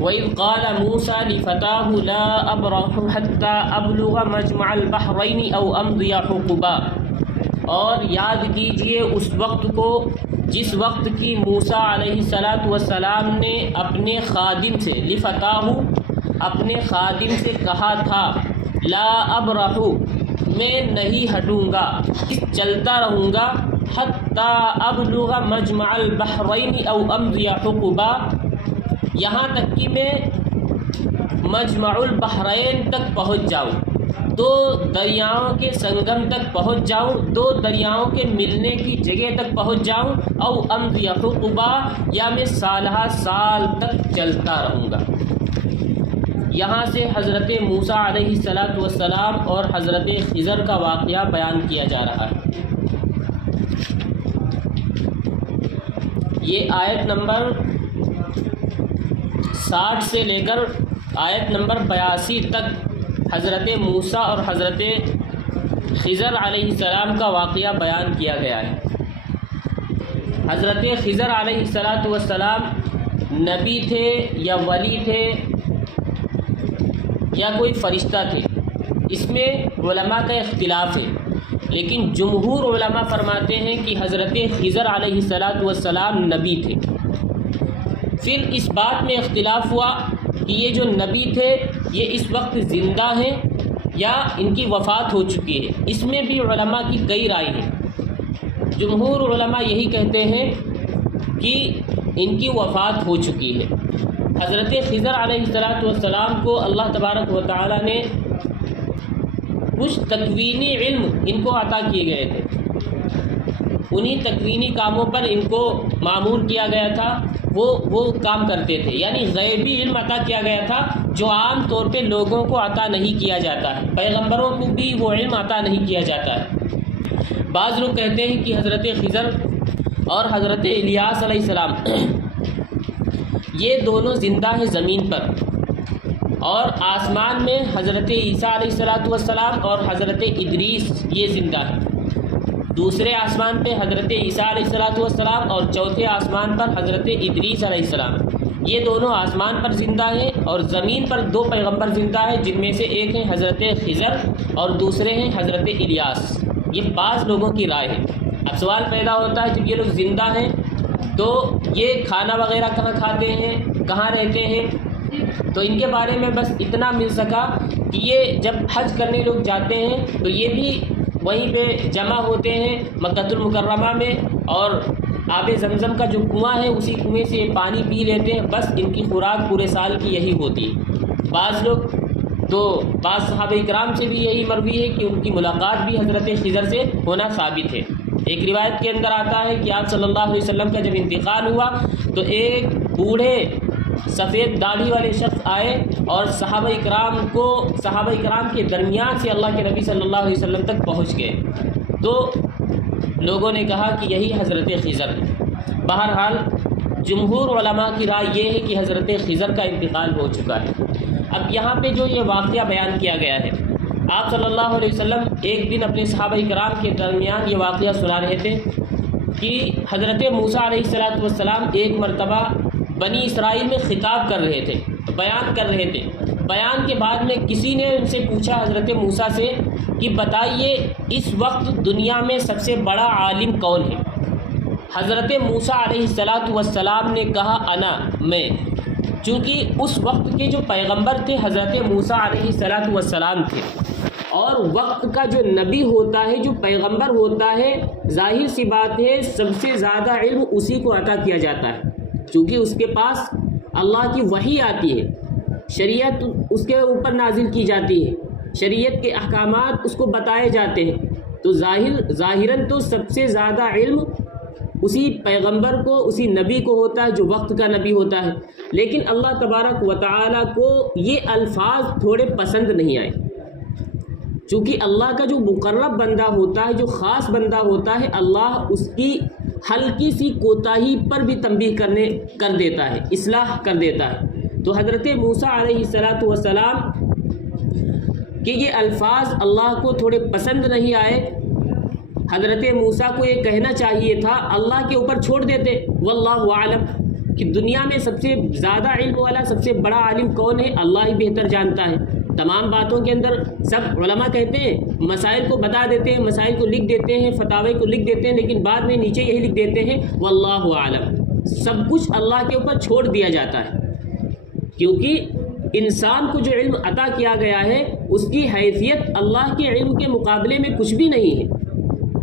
وَإِذْ قَالَ مُوسَى لِفَتَاهُ لَا أَبْرَحُ حَتَّى أَبْلُغَ مَجْمَعَ الْبَحْرَيْنِ أَوْ أَمْضِيَ حُقُبًا، اور یاد کیجئے اس وقت کو جس وقت کی موسیٰ علیہ السلام نے اپنے خادم سے لِفَتَاهُ اپنے خادم سے کہا تھا لا ابرح میں نہیں ہٹوں گا، چلتا رہوں گا، حتی ابلغ مجمع البحرین او امضی حقبا، یہاں تک کہ میں مجمع البحرین تک پہنچ جاؤں، دو دریاؤں کے سنگم تک پہنچ جاؤں، دو دریاؤں کے ملنے کی جگہ تک پہنچ جاؤں، او امضی حقبا یا میں سالہ سال تک چلتا رہوں گا۔ یہاں سے حضرت موسیٰ علیہ السلام اور حضرت خضر کا واقعہ بیان کیا جا رہا ہے۔ یہ آیت نمبر 60 سے لے کر آیت نمبر 82 تک حضرت موسیٰ اور حضرت خضر علیہ السلام کا واقعہ بیان کیا گیا ہے۔ حضرت خضر علیہ السلام نبی تھے یا ولی تھے یا کوئی فرشتہ تھے، اس میں علماء کا اختلاف ہے، لیکن جمہور علماء فرماتے ہیں کہ حضرت خضر علیہ السلام نبی تھے۔ پھر اس بات میں اختلاف ہوا کہ یہ جو نبی تھے یہ اس وقت زندہ ہیں یا ان کی وفات ہو چکی ہے، اس میں بھی علماء کی کئی رائے ہیں۔ جمہور علماء یہی کہتے ہیں کہ ان کی وفات ہو چکی ہے۔ حضرت خضر علیہ السلام کو اللہ تبارک و تعالی نے کچھ تکوینی علم ان کو عطا کیے گئے تھے، انہی تکوینی کاموں پر ان کو معمور کیا گیا تھا، وہ کام کرتے تھے، یعنی غیبی علم عطا کیا گیا تھا جو عام طور پہ لوگوں کو عطا نہیں کیا جاتا ہے، پیغمبروں کو بھی وہ علم عطا نہیں کیا جاتا ہے۔ بعض لوگ کہتے ہیں کہ حضرت خضر اور حضرت الیاس علیہ السلام یہ دونوں زندہ ہیں زمین پر، اور آسمان میں حضرت عیسیٰ علیہ السلام اور حضرت ادریس یہ زندہ ہیں، دوسرے آسمان پہ حضرت عیسیٰ علیہ السلام اور چوتھے آسمان پر حضرت ادریس علیہ السلام، یہ دونوں آسمان پر زندہ ہیں، اور زمین پر دو پیغمبر زندہ ہیں، جن میں سے ایک ہیں حضرت خضر اور دوسرے ہیں حضرت الیاس۔ یہ بعض لوگوں کی رائے ہے۔ اب سوال پیدا ہوتا ہے جب یہ لوگ زندہ ہیں تو یہ کھانا وغیرہ کہاں کھاتے ہیں، کہاں رہتے ہیں؟ تو ان کے بارے میں بس اتنا مل سکا کہ یہ جب حج کرنے لوگ جاتے ہیں تو یہ بھی وہیں پہ جمع ہوتے ہیں مکہ المکرمہ میں، اور آب زمزم کا جو کنواں ہے اسی کنویں سے یہ پانی پی لیتے ہیں، بس ان کی خوراک پورے سال کی یہی ہوتی ہے۔ بعض صحابہ اکرام سے بھی یہی مروی ہے کہ ان کی ملاقات بھی حضرت خضر سے ہونا ثابت ہے۔ ایک روایت کے اندر آتا ہے کہ آپ صلی اللہ علیہ وسلم کا جب انتقال ہوا تو ایک بوڑھے سفید داڑھی والے شخص آئے اور صحابہ اکرام کے درمیان سے اللہ کے نبی صلی اللہ علیہ وسلم تک پہنچ گئے، تو لوگوں نے کہا کہ یہی حضرت خضر ہے۔ بہرحال جمہور علماء کی رائے یہ ہے کہ حضرت خضر کا انتقال ہو چکا ہے۔ اب یہاں پہ جو یہ واقعہ بیان کیا گیا ہے، آپ صلی اللہ علیہ وسلم ایک دن اپنے صحابہ کرام کے درمیان یہ واقعہ سنا رہے تھے کہ حضرت موسیٰ علیہ السلام ایک مرتبہ بنی اسرائیل میں خطاب کر رہے تھے، بیان کر رہے تھے۔ بیان کے بعد میں کسی نے ان سے پوچھا حضرت موسیٰ سے کہ بتائیے اس وقت دنیا میں سب سے بڑا عالم کون ہے؟ حضرت موسیٰ علیہ السلام نے کہا انا، میں، چونکہ اس وقت کے جو پیغمبر تھے حضرت موسیٰ علیہ السلام تھے، اور وقت کا جو نبی ہوتا ہے، جو پیغمبر ہوتا ہے، ظاہر سی بات ہے سب سے زیادہ علم اسی کو عطا کیا جاتا ہے، چونکہ اس کے پاس اللہ کی وحی آتی ہے، شریعت اس کے اوپر نازل کی جاتی ہے، شریعت کے احکامات اس کو بتائے جاتے ہیں، تو ظاہراً تو سب سے زیادہ علم اسی پیغمبر کو، اسی نبی کو ہوتا ہے جو وقت کا نبی ہوتا ہے۔ لیکن اللہ تبارک و تعالیٰ کو یہ الفاظ تھوڑے پسند نہیں آئے، چونکہ اللہ کا جو مقرب بندہ ہوتا ہے، جو خاص بندہ ہوتا ہے، اللہ اس کی ہلکی سی کوتاہی پر بھی تنبیہ کر دیتا ہے، اصلاح کر دیتا ہے۔ تو حضرت موسیٰ علیہ السلام کہ یہ الفاظ اللہ کو تھوڑے پسند نہیں آئے، حضرت موسیٰ کو یہ کہنا چاہیے تھا، اللہ کے اوپر چھوڑ دیتے، واللہ اعلم، کہ دنیا میں سب سے زیادہ علم والا، سب سے بڑا عالم کون ہے؟ اللہ ہی بہتر جانتا ہے۔ تمام باتوں کے اندر سب علماء کہتے ہیں، مسائل کو بتا دیتے ہیں، مسائل کو لکھ دیتے ہیں، فتاوی کو لکھ دیتے ہیں، لیکن بعد میں نیچے یہی لکھ دیتے ہیں واللہ اعلم۔ سب کچھ اللہ کے اوپر چھوڑ دیا جاتا ہے، کیونکہ انسان کو جو علم عطا کیا گیا ہے اس کی حیثیت اللہ کے علم کے مقابلے میں کچھ بھی نہیں ہے۔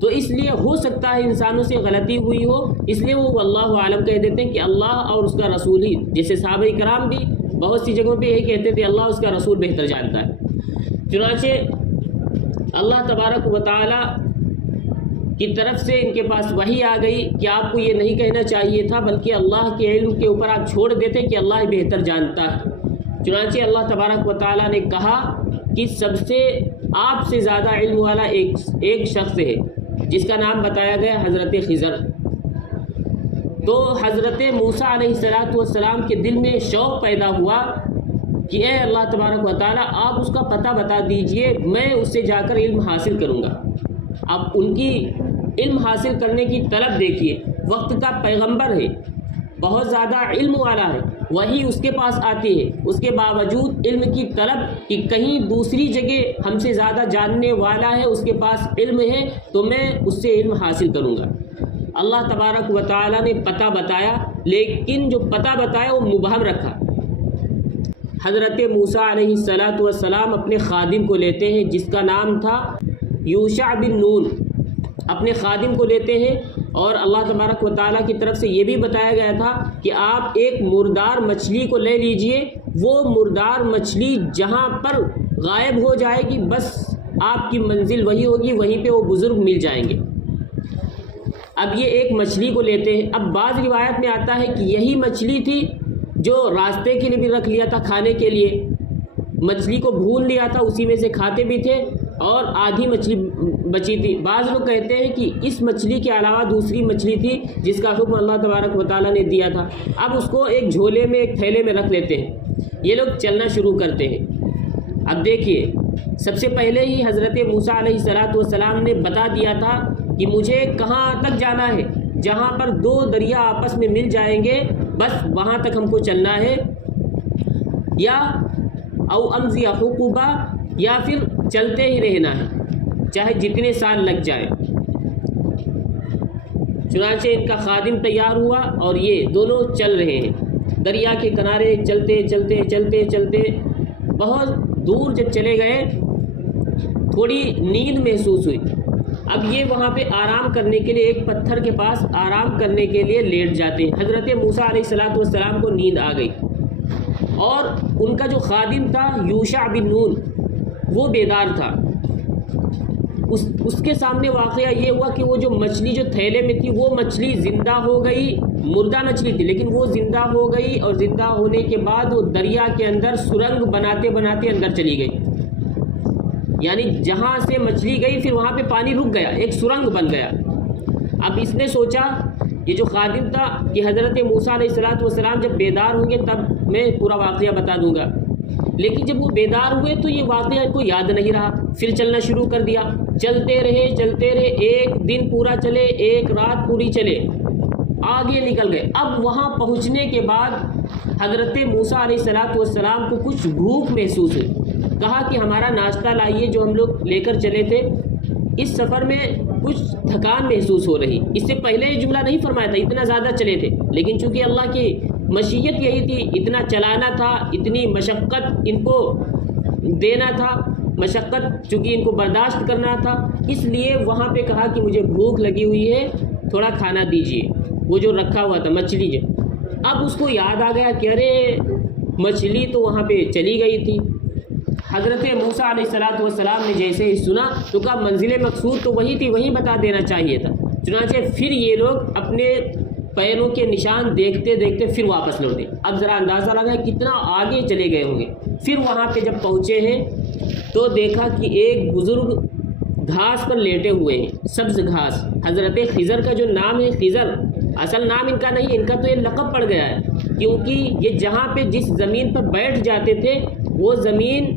تو اس لیے ہو سکتا ہے انسانوں سے غلطی ہوئی ہو، اس لیے وہ واللہ عالم کہہ دیتے ہیں کہ اللہ اور اس کا رسول ہی، جیسے صحابہ کرام بھی بہت سی جگہوں پہ یہی کہتے تھے اللہ اس کا رسول بہتر جانتا ہے۔ چنانچہ اللہ تبارک و تعالی کی طرف سے ان کے پاس وحی آ گئی کہ آپ کو یہ نہیں کہنا چاہیے تھا، بلکہ اللہ کے علم کے اوپر آپ چھوڑ دیتے کہ اللہ ہی بہتر جانتا ہے۔ چنانچہ اللہ تبارک و تعالی نے کہا کہ سب سے آپ سے زیادہ علم والا ایک شخص ہے جس کا نام بتایا گیا حضرت خضر۔ تو حضرت موسیٰ علیہ السلام کے دل میں شوق پیدا ہوا کہ اے اللہ تبارک و تعالیٰ آپ اس کا پتہ بتا دیجئے، میں اس سے جا کر علم حاصل کروں گا۔ اب ان کی علم حاصل کرنے کی طلب دیکھیے، وقت کا پیغمبر ہے، بہت زیادہ علم والا ہے، وہی اس کے پاس آتی ہے، اس کے باوجود علم کی طلب کہ کہیں دوسری جگہ ہم سے زیادہ جاننے والا ہے، اس کے پاس علم ہے تو میں اس سے علم حاصل کروں گا۔ اللہ تبارک و تعالیٰ نے پتہ بتایا، لیکن جو پتہ بتایا وہ مبہم رکھا۔ حضرت موسیٰ علیہ السلام اپنے خادم کو لیتے ہیں جس کا نام تھا یوشع بن نون، اپنے خادم کو لیتے ہیں، اور اللہ تبارک و تعالیٰ کی طرف سے یہ بھی بتایا گیا تھا کہ آپ ایک مردار مچھلی کو لے لیجئے، وہ مردار مچھلی جہاں پر غائب ہو جائے گی بس آپ کی منزل وہی ہوگی، وہیں پہ وہ بزرگ مل جائیں گے۔ اب یہ ایک مچھلی کو لیتے ہیں۔ اب بعض روایت میں آتا ہے کہ یہی مچھلی تھی جو راستے کے لیے بھی رکھ لیا تھا، کھانے کے لیے مچھلی کو بھون لیا تھا، اسی میں سے کھاتے بھی تھے، اور آدھی مچھلی بچی تھی۔ بعض لوگ کہتے ہیں کہ اس مچھلی کے علاوہ دوسری مچھلی تھی جس کا حکم اللہ تبارک و تعالیٰ نے دیا تھا۔ اب اس کو ایک جھولے میں، ایک تھیلے میں رکھ لیتے ہیں، یہ لوگ چلنا شروع کرتے ہیں۔ اب دیکھیے، سب سے پہلے ہی حضرت موسیٰ علیہ السلام نے بتا دیا تھا کہ مجھے کہاں تک جانا ہے، جہاں پر دو دریا آپس میں مل جائیں گے بس وہاں تک ہم کو چلنا ہے، یا او امضی حقوبہ، یا پھر چلتے ہی رہنا ہے چاہے جتنے سال لگ جائے۔ چنانچہ ان کا خادم تیار ہوا اور یہ دونوں چل رہے ہیں دریا کے کنارے، چلتے چلتے چلتے چلتے بہت دور جب چلے گئے تھوڑی نیند محسوس ہوئی۔ اب یہ وہاں پہ آرام کرنے کے لیے ایک پتھر کے پاس آرام کرنے کے لیے لیٹ جاتے ہیں۔ حضرت موسیٰ علیہ السلام کو نیند آ گئی، اور ان کا جو خادم تھا یوشع بن نون وہ بیدار تھا۔ اس کے سامنے واقعہ یہ ہوا کہ وہ جو مچھلی جو تھیلے میں تھی وہ مچھلی زندہ ہو گئی، مردہ مچھلی تھی لیکن وہ زندہ ہو گئی، اور زندہ ہونے کے بعد وہ دریا کے اندر سرنگ بناتے بناتے اندر چلی گئی، یعنی جہاں سے مچھلی گئی پھر وہاں پہ پانی رک گیا، ایک سرنگ بن گیا۔ اب اس نے سوچا، یہ جو خادم تھا، کہ حضرت موسیٰ علیہ السلام جب بیدار ہوں گے تب میں پورا واقعہ بتا دوں گا، لیکن جب وہ بیدار ہوئے تو یہ واقعہ ان کو یاد نہیں رہا، پھر چلنا شروع کر دیا۔ چلتے رہے، ایک دن پورا چلے، ایک رات پوری چلے، آگے نکل گئے۔ اب وہاں پہنچنے کے بعد حضرت موسیٰ علیہ السلام کو کچھ بھوک محسوس ہوئی، کہا کہ ہمارا ناشتہ لائیے جو ہم لوگ لے کر چلے تھے۔ اس سفر میں کچھ تھکان محسوس ہو رہی، اس سے پہلے یہ جملہ نہیں فرمایا تھا، اتنا زیادہ چلے تھے، لیکن چونکہ اللہ کی مشیت یہی تھی، اتنا چلانا تھا، اتنی مشقت ان کو دینا تھا، مشقت چونکہ ان کو برداشت کرنا تھا، اس لیے وہاں پہ کہا کہ مجھے بھوک لگی ہوئی ہے، تھوڑا کھانا دیجیے، وہ جو رکھا ہوا تھا مچھلی جو۔ اب اس کو یاد آ گیا کہ ارے مچھلی تو وہاں پہ چلی گئی تھی۔ حضرت موسیٰ علیہ السلام نے جیسے ہی سنا تو کہا منزل مقصود تو وہی تھی، وہیں بتا دینا چاہیے تھا۔ چنانچہ پھر یہ لوگ اپنے پیروں کے نشان دیکھتے دیکھتے پھر واپس لوٹے۔ اب ذرا اندازہ لگا کتنا آگے چلے گئے ہوں گے۔ پھر وہاں پہ جب پہنچے ہیں تو دیکھا کہ ایک بزرگ گھاس پر لیٹے ہوئے ہیں، سبز گھاس۔ حضرت خضر کا جو نام ہے خضر، اصل نام ان کا نہیں، ان کا تو یہ لقب پڑ گیا ہے، کیونکہ یہ جہاں پہ جس زمین پر بیٹھ جاتے تھے وہ زمین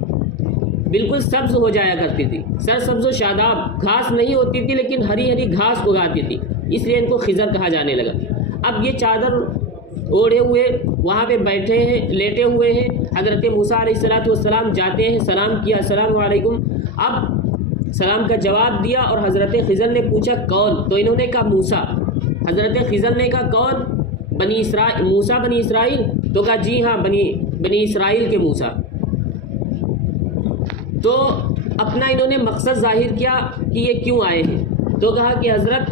بالکل سبز ہو جایا کرتی تھی، سر سبز و شاداب، گھاس نہیں ہوتی تھی لیکن ہری ہری گھاس اگاتی تھی، اس لیے ان کو خضر کہا جانے لگا۔ اب یہ چادر اوڑھے ہوئے وہاں پہ بیٹھے ہیں، لیٹے ہوئے ہیں۔ حضرت موسیٰ علیہ السلام جاتے ہیں، سلام کیا، السلام علیکم۔ اب سلام کا جواب دیا اور حضرت خضر نے پوچھا کون؟ تو انہوں نے کہا موسیٰ۔ حضرت خضر نے کہا کون؟ بنی اسرائیل، موسیٰ بنی اسرائیل؟ تو کہا جی ہاں، بنی اسرائیل کے موسیٰ۔ تو اپنا انہوں نے مقصد ظاہر کیا کہ یہ کیوں آئے ہیں، تو کہا کہ حضرت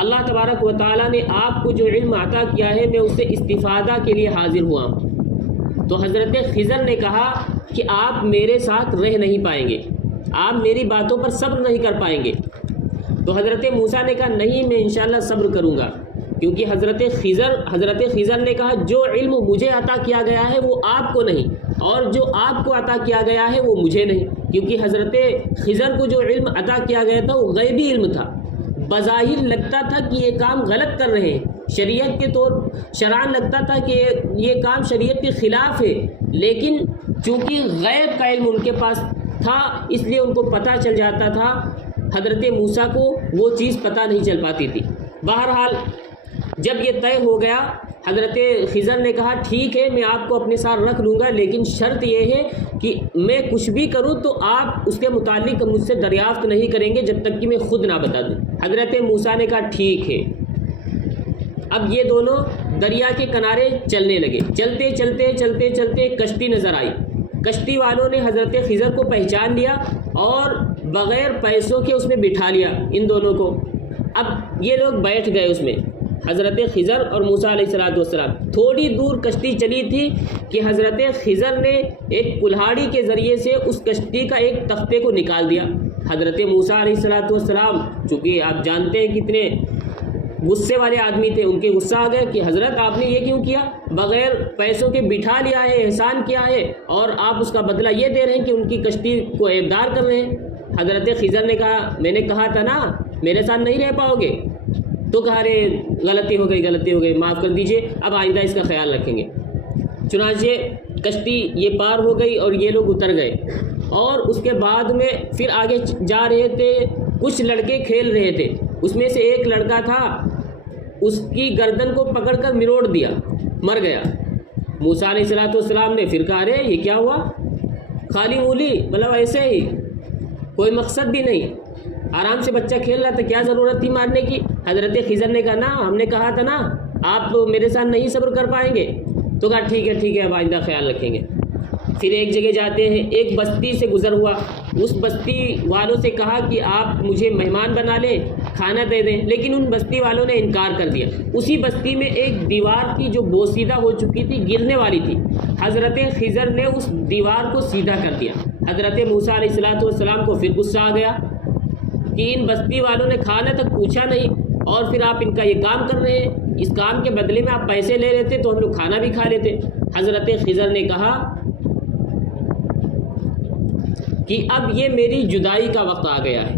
اللہ تبارک و تعالیٰ نے آپ کو جو علم عطا کیا ہے میں اس سے استفادہ کے لیے حاضر ہوا ہوں۔ تو حضرت خضر نے کہا کہ آپ میرے ساتھ رہ نہیں پائیں گے، آپ میری باتوں پر صبر نہیں کر پائیں گے۔ تو حضرت موسیٰ نے کہا نہیں، میں انشاءاللہ صبر کروں گا، کیونکہ حضرت خضر نے کہا جو علم مجھے عطا کیا گیا ہے وہ آپ کو نہیں، اور جو آپ کو عطا کیا گیا ہے وہ مجھے نہیں، کیونکہ حضرت خضر کو جو علم عطا کیا گیا تھا وہ غیبی علم تھا۔ بظاہر لگتا تھا کہ یہ کام غلط کر رہے ہیں، شریعت کے طور شرعاً لگتا تھا کہ یہ کام شریعت کے خلاف ہے، لیکن چونکہ غیب کا علم ان کے پاس تھا اس لیے ان کو پتہ چل جاتا تھا، حضرت موسیٰ کو وہ چیز پتہ نہیں چل پاتی تھی۔ بہرحال جب یہ طے ہو گیا، حضرت خضر نے کہا ٹھیک ہے، میں آپ کو اپنے ساتھ رکھ لوں گا، لیکن شرط یہ ہے کہ میں کچھ بھی کروں تو آپ اس کے متعلق مجھ سے دریافت نہیں کریں گے جب تک کہ میں خود نہ بتا دوں۔ حضرت موسیٰ نے کہا ٹھیک ہے۔ اب یہ دونوں دریا کے کنارے چلنے لگے، چلتے چلتے چلتے چلتے کشتی نظر آئی۔ کشتی والوں نے حضرت خضر کو پہچان لیا اور بغیر پیسوں کے اس میں بٹھا لیا ان دونوں کو۔ اب یہ لوگ بیٹھ گئے اس میں، حضرت خضر اور موسیٰ علیہ السلام۔ تھوڑی دور کشتی چلی تھی کہ حضرت خضر نے ایک کلہاڑی کے ذریعے سے اس کشتی کا ایک تختے کو نکال دیا۔ حضرت موسیٰ علیہ السلام چونکہ آپ جانتے ہیں کتنے غصے والے آدمی تھے، ان کے غصہ آ گئے کہ حضرت آپ نے یہ کیوں کیا، بغیر پیسوں کے بٹھا لیا ہے، احسان کیا ہے، اور آپ اس کا بدلہ یہ دے رہے ہیں کہ ان کی کشتی کو عیبدار کر رہے ہیں۔ حضرت خضر نے کہا میں نے کہا تھا نا میرے ساتھ نہیں رہ پاؤ گے، تو کہا رے غلطی ہو گئی، معاف کر دیجئے، اب آئندہ اس کا خیال رکھیں گے۔ چنانچہ کشتی یہ پار ہو گئی اور یہ لوگ اتر گئے، اور اس کے بعد میں پھر آگے جا رہے تھے، کچھ لڑکے کھیل رہے تھے، اس میں سے ایک لڑکا تھا، اس کی گردن کو پکڑ کر مروڑ دیا، مر گیا۔ موسیٰ علیہ السلام نے پھر کہا رے یہ کیا ہوا، خالی مولی، مطلب ایسے ہی، کوئی مقصد بھی نہیں، آرام سے بچہ کھیل رہا تھا، کیا ضرورت تھی مارنے کی۔ حضرت خضر نے کہا نا ہم نے کہا تھا نا آپ تو میرے ساتھ نہیں صبر کر پائیں گے، تو کہا ٹھیک ہے اب آئندہ خیال رکھیں گے۔ پھر ایک جگہ جاتے ہیں، ایک بستی سے گزر ہوا، اس بستی والوں سے کہا کہ آپ مجھے مہمان بنا لیں، کھانا دے دیں، لیکن ان بستی والوں نے انکار کر دیا۔ اسی بستی میں ایک دیوار تھی جو بوسیدہ ہو چکی تھی، گرنے والی تھی، حضرت خضر نے اس دیوار کو سیدھا کر دیا۔ حضرت موسیٰ علیہ السلام کو پھر غصہ آ گیا کہ ان بستی والوں نے کھانا تک پوچھا نہیں اور پھر آپ ان کا یہ کام کر رہے ہیں، اس کام کے بدلے میں آپ پیسے لے لیتے تو ہم لوگ کھانا بھی کھا لیتے۔ حضرت خضر نے کہا کہ اب یہ میری جدائی کا وقت آ گیا ہے،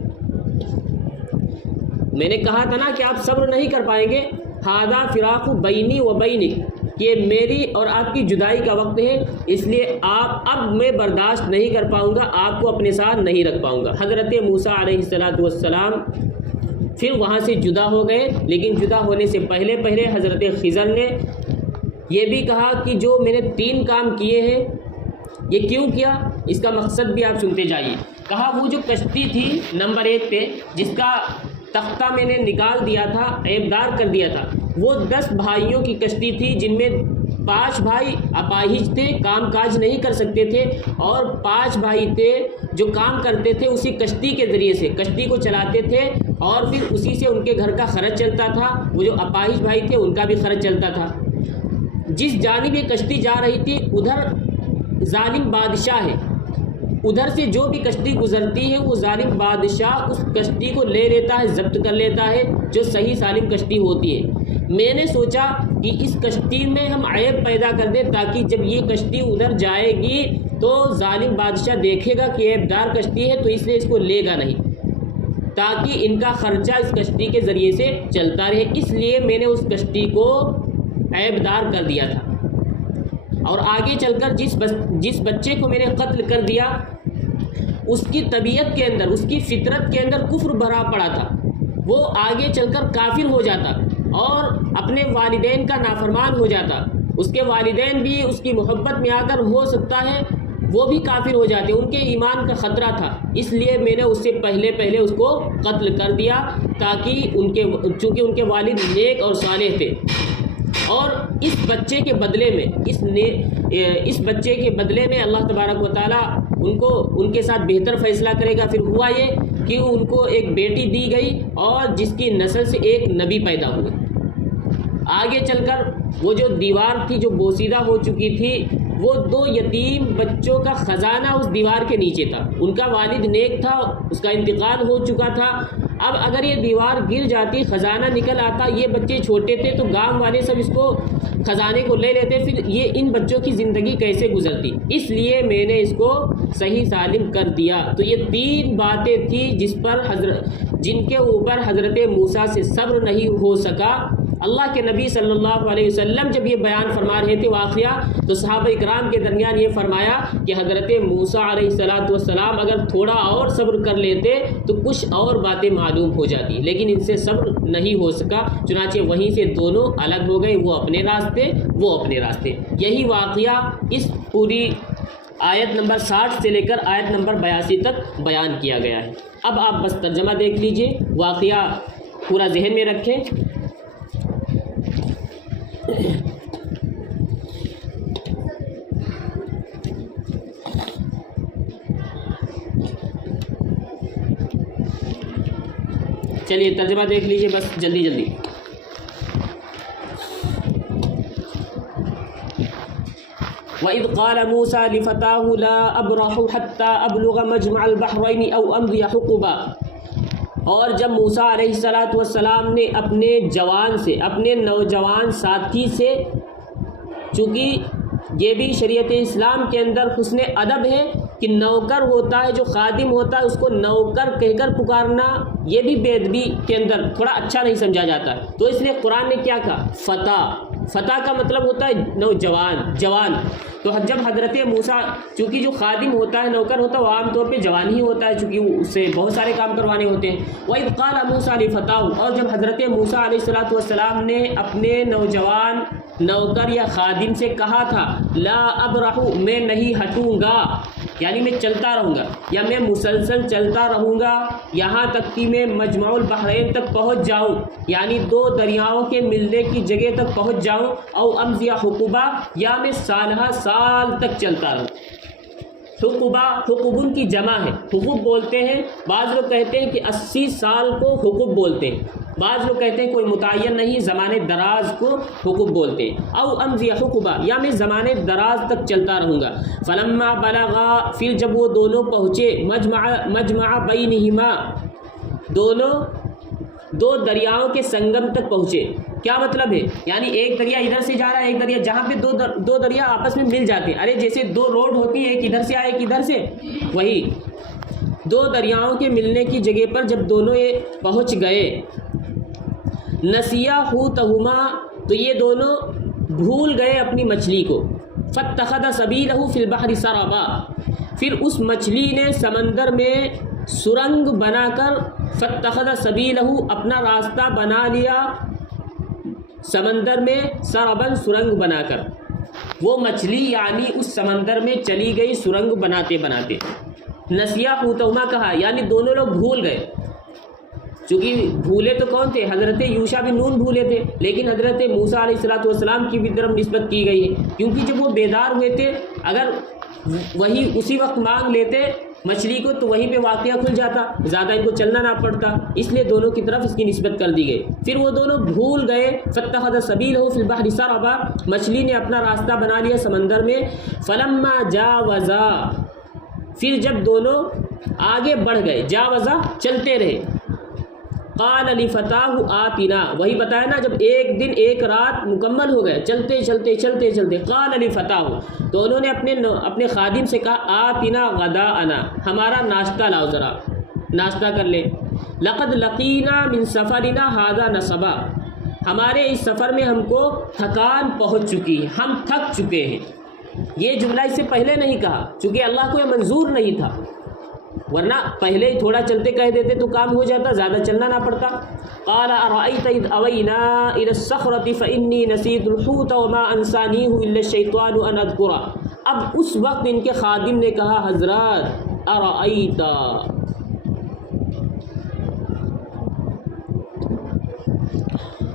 میں نے کہا تھا نا کہ آپ صبر نہیں کر پائیں گے، ھذا فراق بینی و بینک، یہ میری اور آپ کی جدائی کا وقت ہے، اس لیے اب میں برداشت نہیں کر پاؤں گا، آپ کو اپنے ساتھ نہیں رکھ پاؤں گا۔ حضرت موسیٰ علیہ السلام پھر وہاں سے جدا ہو گئے، لیکن جدا ہونے سے پہلے حضرت خضر نے یہ بھی کہا کہ جو میں نے 3 کام کیے ہیں یہ کیوں کیا، اس کا مقصد بھی آپ سنتے جائیے۔ کہا وہ جو کشتی تھی نمبر 1 پہ جس کا تختہ میں نے نکال دیا تھا، عیبدار کر دیا تھا، وہ 10 بھائیوں کی کشتی تھی، جن میں 5 بھائی اپاہج تھے، کام کاج نہیں کر سکتے تھے، اور 5 بھائی تھے جو کام کرتے تھے اسی کشتی کے ذریعے سے، کشتی کو چلاتے تھے اور پھر اسی سے ان کے گھر کا خرچ چلتا تھا، وہ جو اپاہج بھائی تھے ان کا بھی خرچ چلتا تھا۔ جس جانب یہ کشتی جا رہی تھی ادھر ظالم بادشاہ ہے، ادھر سے جو بھی کشتی گزرتی ہے وہ ظالم بادشاہ اس کشتی کو لے لیتا ہے، ضبط کر لیتا ہے، جو صحیح سالم کشتی ہوتی ہے۔ میں نے سوچا کہ اس کشتی میں ہم عیب پیدا کر دیں تاکہ جب یہ کشتی ادھر جائے گی تو ظالم بادشاہ دیکھے گا کہ عیبدار کشتی ہے تو اس لیے اس کو لے گا نہیں، تاکہ ان کا خرچہ اس کشتی کے ذریعے سے چلتا رہے، اس لیے میں نے اس کشتی کو عیبدار کر دیا تھا۔ اور آگے چل کر جس بچے کو میں نے قتل کر دیا اس کی طبیعت کے اندر، اس کی فطرت کے اندر کفر بھرا پڑا تھا، وہ آگے چل کر کافر ہو جاتا اور اپنے والدین کا نافرمان ہو جاتا، اس کے والدین بھی اس کی محبت میں آ کر ہو سکتا ہے وہ بھی کافر ہو جاتے، ان کے ایمان کا خطرہ تھا، اس لیے میں نے اس سے پہلے اس کو قتل کر دیا، تاکہ چونکہ ان کے والد نیک اور صالح تھے، اور اس بچے کے بدلے میں اللہ تبارک و تعالیٰ ان کے ساتھ بہتر فیصلہ کرے گا۔ پھر ہوا یہ کہ ان کو ایک بیٹی دی گئی اور جس کی نسل سے ایک نبی پیدا ہوئے۔ آگے چل کر وہ جو دیوار تھی جو بوسیدہ ہو چکی تھی، وہ 2 یتیم بچوں کا خزانہ اس دیوار کے نیچے تھا، ان کا والد نیک تھا، اس کا انتقال ہو چکا تھا، اب اگر یہ دیوار گر جاتی، خزانہ نکل آتا، یہ بچے چھوٹے تھے تو گاؤں والے سب اس کو خزانے کو لے لیتے، پھر یہ ان بچوں کی زندگی کیسے گزرتی، اس لیے میں نے اس کو صحیح سالم کر دیا۔ تو یہ 3 باتیں تھیں جن کے اوپر حضرت موسیٰ سے صبر نہیں ہو سکا۔ اللہ کے نبی صلی اللہ علیہ وسلم جب یہ بیان فرما رہے تھے واقعہ، تو صحابہ اکرام کے درمیان یہ فرمایا کہ حضرت موسیٰ علیہ السلام اگر تھوڑا اور صبر کر لیتے تو کچھ اور باتیں معلوم ہو جاتی، لیکن ان سے صبر نہیں ہو سکا، چنانچہ وہیں سے دونوں الگ ہو گئے، وہ اپنے راستے۔ یہی واقعہ اس پوری آیت نمبر 60 سے لے کر آیت نمبر 82 تک بیان کیا گیا ہے۔ اب آپ بس ترجمہ دیکھ لیجئے، واقعہ پورا ذہن میں رکھیں۔ چلیے ترجمہ دیکھ لیجئے بس جلدی۔ وَإِذْ قَالَ مُوسَى لِفَتَاهُ لَا أَبْرَحُ حَتَّى أَبْلُغَ مَجْمَعَ الْبَحْرَيْنِ أَوْ أَمْضِيَ حُقُبًا، اور جب موسیٰ علیہ السلام نے اپنے نوجوان ساتھی سے، چونکہ یہ بھی شریعت اسلام کے اندر حسن ادب ہے کہ نوکر ہوتا ہے جو خادم ہوتا ہے اس کو نوکر کہہ کر پکارنا، یہ بھی بے ادبی کے اندر تھوڑا اچھا نہیں سمجھا جاتا، تو اس لیے قرآن نے کیا کہا، فتح کا مطلب ہوتا ہے جوان۔ تو جب حضرت موسیٰ، چونکہ جو خادم ہوتا ہے نوکر ہوتا ہے وہ عام طور پہ جوان ہی ہوتا ہے، چونکہ اس سے بہت سارے کام کروانے ہوتے ہیں۔ وَإِذْ قَالَ مُوسَىٰ لِفَتَاهُ، اور جب حضرت موسیٰ علیہ السلام نے اپنے نوجوان نوکر یا خادم سے کہا تھا، لا ابرح، میں نہیں ہٹوں گا، یعنی میں چلتا رہوں گا یا میں مسلسل چلتا رہوں گا یہاں تک کہ میں مجمع البحرین تک پہنچ جاؤں، یعنی 2 دریاؤں کے ملنے کی جگہ تک پہنچ جاؤں، او امضی حقبا، یا میں سال تک چلتا رہوں۔ حقبن کی جمع ہے، حقب بولتے ہیں، بعض لوگ کہتے ہیں کہ 80 سال کو حقب بولتے ہیں، بعض لوگ کہتے ہیں کوئی متعین نہیں، زمانے دراز کو حقب بولتے ہیں۔ او امضی حقبا، یا میں زمانے دراز تک چلتا رہوں گا۔ فلما بلغا، پھر جب وہ دونوں پہنچے، مجمع بینہما، دونوں 2 دریاؤں کے سنگم تک پہنچے۔ کیا مطلب ہے؟ یعنی ایک دریا ادھر سے جا رہا ہے، ایک دریا، جہاں پہ دو دریا آپس میں مل جاتے ہیں، ارے جیسے 2 روڈ ہوتی ہیں، ایک ادھر سے آئے ایک ادھر سے، وہی 2 دریاؤں کے ملنے کی جگہ پر جب دونوں یہ پہنچ گئے، نسیا حوتہما، تو یہ دونوں بھول گئے اپنی مچھلی کو، فاتخذ سبیلہ فی البحر سربا، پھر اس مچھلی نے سمندر میں سرنگ بنا کر، فاتخذ سبیلہ، اپنا راستہ بنا لیا سمندر میں، سربن، سرنگ بنا کر، وہ مچھلی یعنی اس سمندر میں چلی گئی سرنگ بناتے بناتے۔ نسیا حوتہما کہا، یعنی دونوں لوگ بھول گئے، چونکہ بھولے تو کون تھے؟ حضرت یوشع بن نون بھولے تھے، لیکن حضرت موسیٰ علیہ السلام کی بھی طرف نسبت کی گئی ہے، کیونکہ جب وہ بیدار ہوئے تھے، اگر وہی اسی وقت مانگ لیتے مچھلی کو تو وہیں پہ واقعہ کھل جاتا، زیادہ ان کو چلنا نہ پڑتا، اس لیے دونوں کی طرف اس کی نسبت کر دی گئی۔ پھر وہ دونوں بھول گئے، فاتخذ سبیلہ فی البحر سربا، مچھلی نے اپنا راستہ بنا لیا سمندر میں، فلما جاوزا، پھر جب دونوں آگے بڑھ گئے، جاوزا چلتے رہے، قال لفتاہ آتنا، وہی بتایا نا جب ایک دن ایک رات مکمل ہو گئے چلتے، قال لفتاہ، تو انہوں نے اپنے خادم سے کہا، آتنا غداءنا، ہمارا ناشتہ لاؤ، ذرا ناشتہ کر لیں، لقد لقینا من سفرنا ھذا نصبا، ہمارے اس سفر میں ہم کو تھکان پہنچ چکی ہے، ہم تھک چکے ہیں۔ یہ جملہ اس سے پہلے نہیں کہا، چونکہ اللہ کو یہ منظور نہیں تھا، ورنہ پہلے ہی تھوڑا چلتے کہہ دیتے تو کام ہو جاتا، زیادہ چلنا نہ پڑتا۔ قال ارأيت اذ اوینا الى الصخرة فانی نسیت الحوت وما انسانیہ الا الشیطان ان اذکرہ۔ اب اس وقت ان کے خادم نے کہا حضرات ارأیت،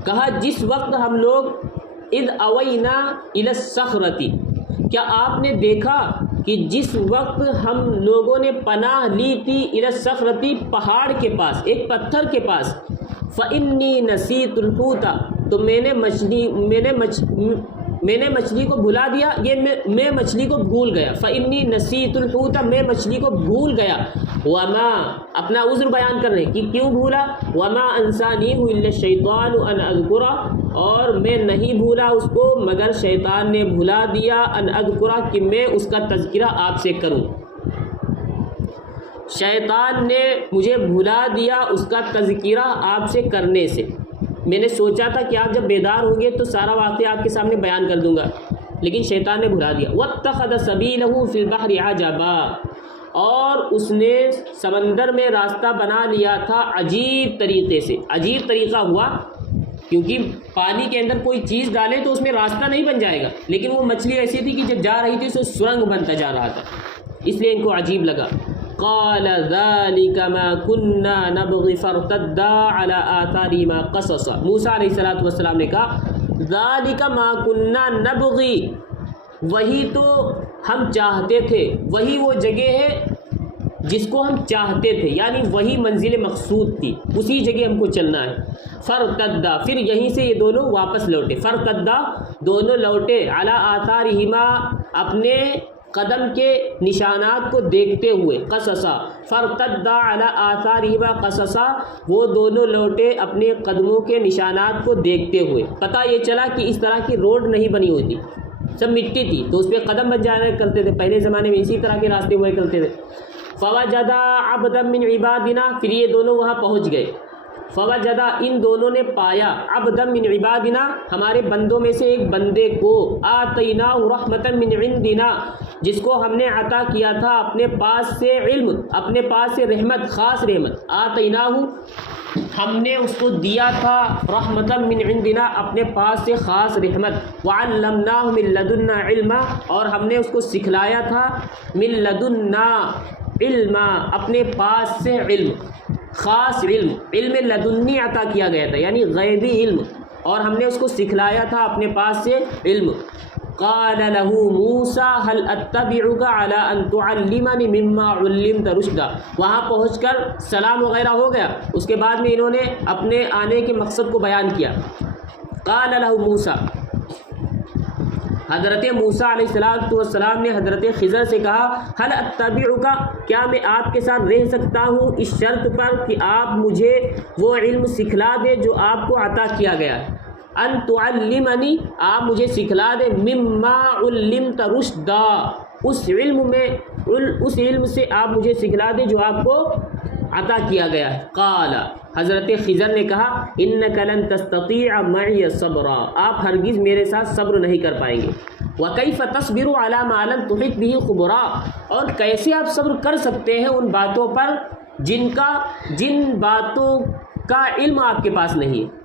کہا جس وقت ہم لوگ اذ اوینا الی الصخرۃ، کیا آپ نے دیکھا کہ جس وقت ہم لوگوں نے پناہ لی تھی الی الصخرۃ، پہاڑ کے پاس، ایک پتھر کے پاس، فانی نسیت الحوت، تو میں نے مچھلی کو بھلا دیا، یہ میں مچھلی کو بھول گیا، فانی نسیت الحوت، میں مچھلی کو بھول گیا، وما، اپنا عذر بیان کر رہے ہیں کہ کیوں بھولا، وما انسانیہ الا الشیطان ان اذکرہ، اور میں نہیں بھولا اس کو مگر شیطان نے بھلا دیا، ان اذکرہ، کہ میں اس کا تذکرہ آپ سے کروں، شیطان نے مجھے بھلا دیا اس کا تذکرہ آپ سے کرنے سے، میں نے سوچا تھا کہ آپ جب بیدار ہوں گے تو سارا واقعہ آپ کے سامنے بیان کر دوں گا، لیکن شیطان نے بھلا دیا۔ واتخذ سبیلہ فی البحر عجبا، اور اس نے سمندر میں راستہ بنا لیا تھا عجیب طریقے سے۔ عجیب طریقہ ہوا کیونکہ پانی کے اندر کوئی چیز ڈالے تو اس میں راستہ نہیں بن جائے گا، لیکن وہ مچھلی ایسی تھی کہ جب جا رہی تھی اسے سرنگ بنتا جا رہا تھا، اس لیے ان کو عجیب لگا۔ قال ذلك ما كنا نبغي فارتدا على آثارهما قصصا، موسیٰ علیہ السلام نے کہا ذلك ما كنا نبغي، وہی تو ہم چاہتے تھے، وہی وہ جگہ ہے جس کو ہم چاہتے تھے، یعنی وہی منزل مقصود تھی، اسی جگہ ہم کو چلنا ہے۔ فرتدا، پھر یہیں سے یہ دونوں واپس لوٹے، فرتدا، دونوں لوٹے، علی آثارہما، اپنے قدم کے نشانات کو دیکھتے ہوئے، قصصا، فرتدا علی آثارہما قصصا، وہ دونوں لوٹے اپنے قدموں کے نشانات کو دیکھتے ہوئے۔ پتہ یہ چلا کہ اس طرح کی روڈ نہیں بنی ہوئی تھی، سب مٹی تھی، تو اس پہ قدم بچ جایا کرتے تھے، پہلے زمانے میں اسی طرح کے راستے ہوا کرتے تھے۔ فوجدا عبدا من عبادنا، پھر یہ دونوں وہاں پہنچ گئے۔ فوجدا، ان دونوں نے پایا، عبدا من عبادنا، ہمارے بندوں میں سے ایک بندے کو، آتیناہ رحمتا من عندنا، جس کو ہم نے عطا کیا تھا اپنے پاس سے علم، اپنے پاس سے رحمت، خاص رحمت، آتیناہ، ہم نے اس کو دیا تھا، رحمتا من عندنا، اپنے پاس سے خاص رحمت، وعلمناہ من لدنا علما، اور ہم نے اس کو سکھلایا تھا، من لدنا علما، اپنے پاس سے علم، خاص علم، علم لدنی عطا کیا گیا تھا، یعنی غیبی علم، اور ہم نے اس کو سکھلایا تھا اپنے پاس سے علم۔ قال له موسیٰ هل اتبعک علی ان تعلمنی مما علمت رشدا، وہاں پہنچ کر سلام وغیرہ ہو گیا، اس کے بعد میں انہوں نے اپنے آنے کے مقصد کو بیان کیا۔ قال له موسیٰ، حضرت موسیٰ علیہ السلام نے حضرت خضر سے کہا هل اتبعک، کیا میں آپ کے ساتھ رہ سکتا ہوں اس شرط پر کہ آپ مجھے وہ علم سکھلا دے جو آپ کو عطا کیا گیا ہے، ان تعلمنی، آپ مجھے سکھلا دے، مما علمت رشدا، اس علم سے آپ مجھے سکھلا دے جو آپ کو عطا کیا گیا ہے۔ قال، حضرت خضر نے کہا انک لن تستطیع معی صبرا، آپ ہرگز میرے ساتھ صبر نہیں کر پائیں گے۔ وکیف تصبر علی ما لم تحط به خبرا، اور کیسے آپ صبر کر سکتے ہیں ان باتوں پر جن باتوں کا علم آپ کے پاس نہیں ہے۔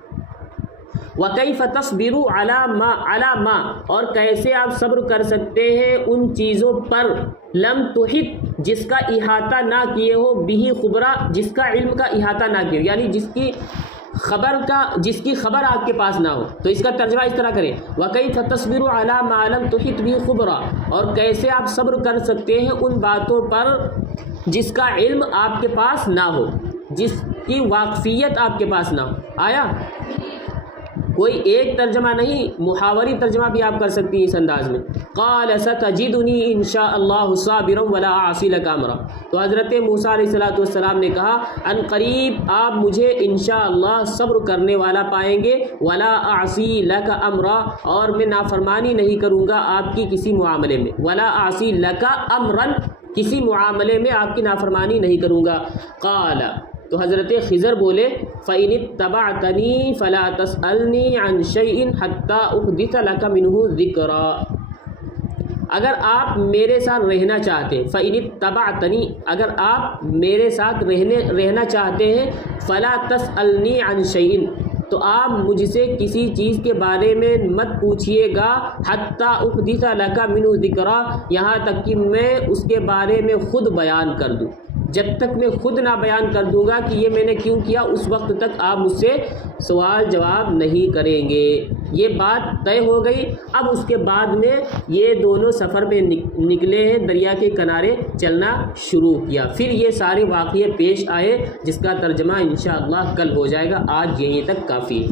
وَكَيْفَ تَصْبِرُ عَلَى مَا، اور کیسے آپ صبر کر سکتے ہیں ان چیزوں پر، لم تحط، جس کا احاطہ نہ کیے ہو، بِهِ خبرا، جس کا علم کا احاطہ نہ کیے ہو، یعنی جس کی خبر آپ کے پاس نہ ہو۔ تو اس کا ترجمہ اس طرح کریں، وَكَيْفَ تَصْبِرُ عَلَى مَا لَمْ تُحِطْ بِهِ خُبْرًا، اور کیسے آپ صبر کر سکتے ہیں ان باتوں پر جس کا علم آپ کے پاس نہ ہو، جس کی واقفیت آپ کے پاس نہ ہو۔ آیا؟ کوئی ایک ترجمہ نہیں، محاوری ترجمہ بھی آپ کر سکتی ہیں اس انداز میں۔ قال ستجدنی ان شاء اللہ صابرا ولا اعصی لک امرا، تو حضرت موسیٰ علیہ السلام نے کہا ان قریب آپ مجھے انشاءاللہ صبر کرنے والا پائیں گے، ولا اعصی لک امرا، اور میں نافرمانی نہیں کروں گا آپ کی کسی معاملے میں، ولا اعصی لک امرا، کسی معاملے میں آپ کی نافرمانی نہیں کروں گا۔ قال، تو حضرت خضر بولے فَإِنِ اتَّبَعْتَنِي فَلَا تَسْأَلْنِي عَنْ شَيْءٍ حَتَّى أُحْدِثَ لَكَ مِنْهُ ذِكْرًا، اگر آپ میرے ساتھ رہنا چاہتے ہیں، فَإِنِ اتَّبَعْتَنِی، اگر آپ میرے ساتھ رہنا چاہتے ہیں، فَلَا تَسْأَلْنِی عَنْ شَيْءٍ، تو آپ مجھ سے کسی چیز کے بارے میں مت پوچھیے گا، حَتَّىٰ أُحْدِثَ لَكَ مِنْهُ ذِکْرًا، یہاں تک کہ میں اس کے بارے میں خود بیان کر دوں۔ جب تک میں خود نہ بیان کر دوں گا کہ یہ میں نے کیوں کیا، اس وقت تک آپ مجھ سے سوال جواب نہیں کریں گے۔ یہ بات طے ہو گئی۔ اب اس کے بعد میں یہ دونوں سفر میں نکلے ہیں، دریا کے کنارے چلنا شروع کیا۔ پھر یہ سارے واقعے پیش آئے جس کا ترجمہ انشاءاللہ کل ہو جائے گا، آج یہیں تک کافی ہے۔